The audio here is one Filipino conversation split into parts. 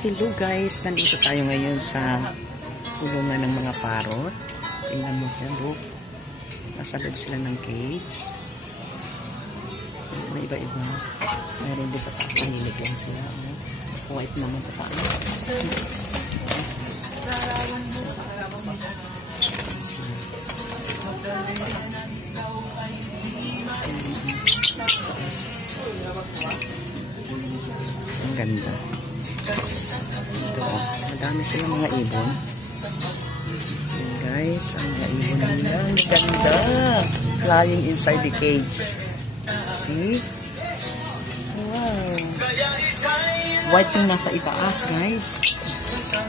Hello guys, nandito tayo ngayon sa kulungan ng mga parrot. Tingnan mo dyan, look. Nasa loob sila ng cage. May iba-iba. Mayroon din sa taas. Panilig lang sila. White naman sa taas. Ang ganda. Ito, madami silang mga ibon. Ayan guys, ang mga ibon nila. Ang ganda. Flying inside the cage. See? Wow. White yung nasa itaas guys.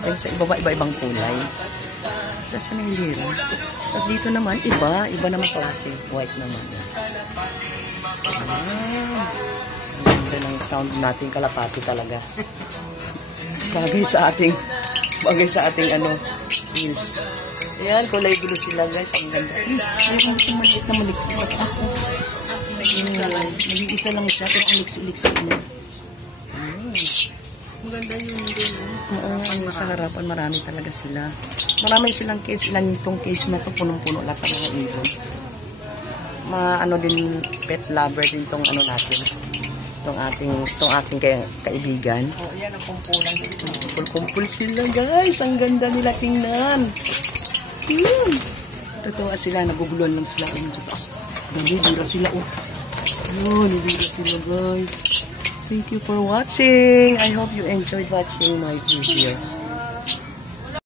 Dahil sa iba-ibang kulay. Sa sanilira. Tapos dito naman, iba naman klase. White naman. Ang ganda ng sound natin, kalapati talaga. Bagay sa ating hills. Ayan, kulay blue sila guys. Ang ganda. Mayroon itong maliit na maliksi sa taas. Nag-iisa lang siya. Pero ang liksi-liksi niya. Ang ganda yun din. Oo, sa harapan marami talaga sila. Marami silang case. Ilan itong case na ito. Punong-puno lahat ng mga ibon. Ano din, pet lover din itong ano natin. Itong ating kaibigan. Oh, yan ang kumpulan. Kumpul sila guys. Ang ganda nila tingnan. Totoo sila. Naguguluhan lang sila. Nalibira sila. Nalibira sila guys. Thank you for watching. I hope you enjoyed watching my videos.